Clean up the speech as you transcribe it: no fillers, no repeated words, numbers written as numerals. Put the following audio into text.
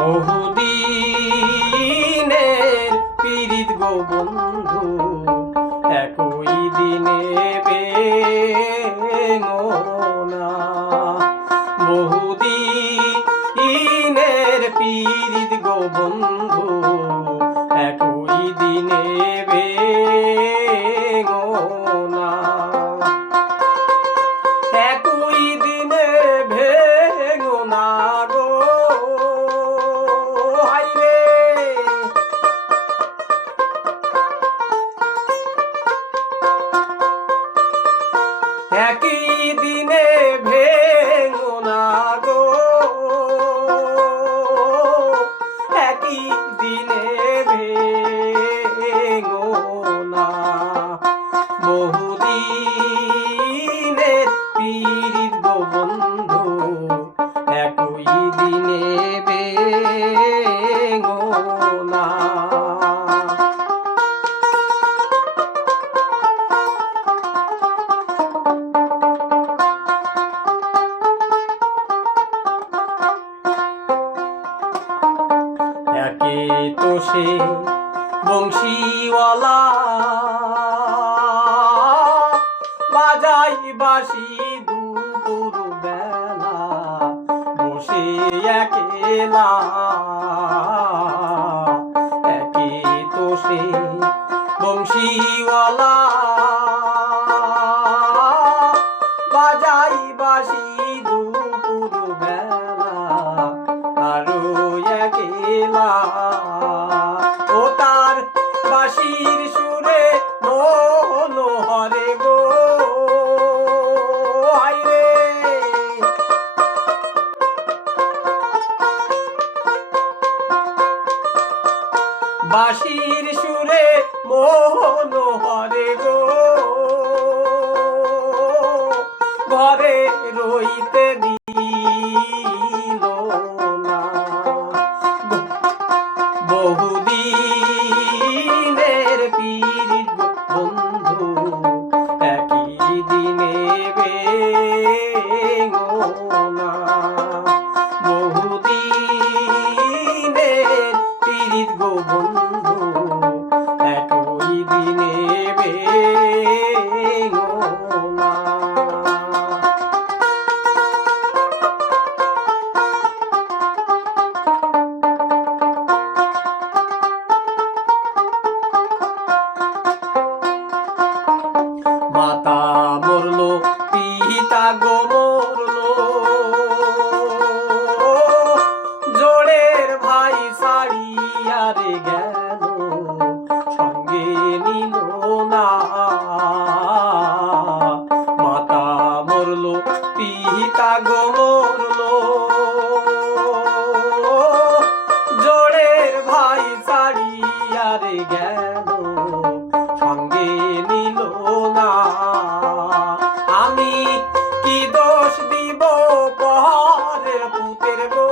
বহুদিনের পীড়িত গো বন্ধু একই দিনে বেঙোনা। বহুদিনের পীড়িত গো বন্ধু একই দিনে বেঙোনা। একই দিনে ভেঙোনা গো একই দিনে ভেঙোনা গো একই দিনে ভেঙোনা। বহুদিনের পীড়িত গো বন্ধু একই দিনে বেঙোনা। একে তো সে বংশীওয়ালা বাজাই বাঁশি দুপুর বেলা বসে একেলা। একে তো সে বংশীওয়ালা বাজাই বাঁশি দুপুর বেলা আরো একেলা। ও তার বাঁশির সুরে মন হরে গো হায়রে। বাঁশির সুরে মন হরে গো ঘরে রইতে দিল না। বহুদিনের পীড়িত বন্ধু একই দিনে বেঙোনা। বহুদিনের পীড়িত গো বন্ধু একই দিনে বেঙোনা। মাতা মরলো পিতা গো মরলো জোড়ের ভাই সারিয়া রে গেল সঙ্গে নিল না। মাতা মরলো পিতা গো মরলো জোড়ের ভাই সারিয়া রে গেল সঙ্গে নিল না। আমি কি দোষ দিব পরের পুতের গো